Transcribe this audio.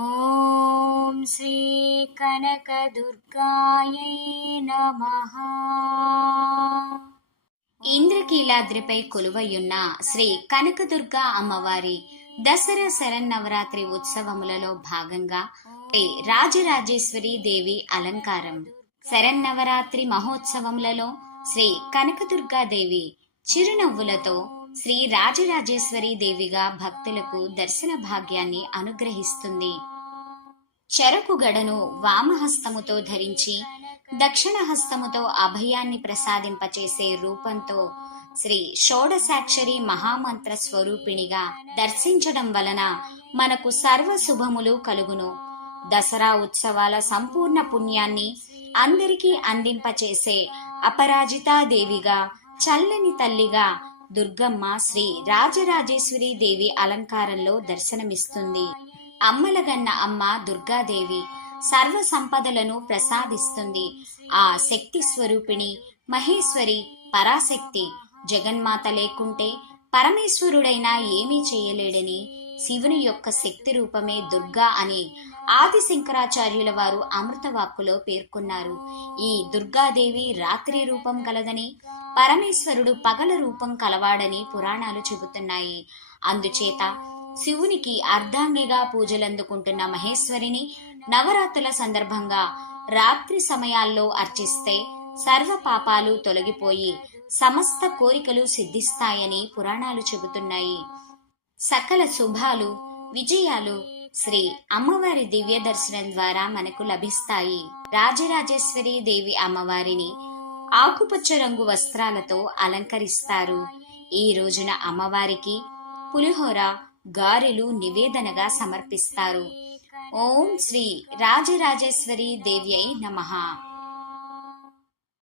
ఓం శ్రీ కనకదుర్గాయై నమః. ఇంద్రకీలాద్రిపై కొలువయున్న శ్రీ కనకదుర్గా అమ్మవారి దసరా శరన్నవరాత్రి ఉత్సవములలో భాగంగా రాజరాజేశ్వరి దేవి అలంకారం. శరన్నవరాత్రి మహోత్సవములలో శ్రీ కనకదుర్గాదేవి చిరునవ్వులతో శ్రీ రాజరాజేశ్వరి దేవిగా భక్తులకు దర్శన భాగ్యాన్ని అనుగ్రహిస్తుంది. చెరకు గడను వామహస్తముతో ధరించి దక్షిణ హస్తముతో అభయాన్ని ప్రసాదింపచేసే రూపంతో శ్రీ షోడశాక్షరి మహామంత్ర స్వరూపిణిగా దర్శించడం వలన మనకు సర్వ శుభములు కలుగును. దసరా ఉత్సవాల సంపూర్ణ పుణ్యాన్ని అందరికీ అందింపచేసే అపరాజితాదేవిగా, చల్లని తల్లిగా దుర్గమ్మ శ్రీ రాజరాజేశ్వరి దేవి అలంకారంలో దర్శనమిస్తుంది. అమ్మలగన్న అమ్మ దుర్గాదేవి సర్వ సంపదలను ప్రసాదిస్తుంది. ఆ శక్తి స్వరూపిణి మహేశ్వరి పరాశక్తి. జగన్మాత లేకుంటే పరమేశ్వరుడైనా ఏమీ చేయలేడని శివుని యొక్క శక్తి రూపమే దుర్గా అని ఆది శంకరాచార్యుల వారు అమృతవాక్కులో పేర్కొన్నారు. ఈ దుర్గాదేవి రాత్రి రూపం కలదని, పరమేశ్వరుడు పగల రూపం కలవాడని పురాణాలు చెబుతున్నాయి. అందుచేత శివునికి అర్ధాంగిగా పూజలందుకుంటున్న మహేశ్వరిని నవరాత్రుల సందర్భంగా రాత్రి సమయాల్లో అర్చిస్తే సర్వ పాపాలు తొలగిపోయి సమస్త కోరికలు సిద్ధిస్తాయని పురాణాలు చెబుతున్నాయి. సకల శుభాలు, విజయాలు శ్రీ అమ్మవారి దివ్య దర్శనం ద్వారా మనకు లభిస్తాయి. రాజరాజేశ్వరి దేవి అమ్మవారిని ఆకుపచ్చ రంగు వస్త్రాలతో అలంకరిస్తారు. ఈ రోజున అమ్మవారికి పులిహోర, గారెలు నివేదనగా సమర్పిస్తారు. ఓం శ్రీ రాజరాజేశ్వరి దేవ్యై నమః.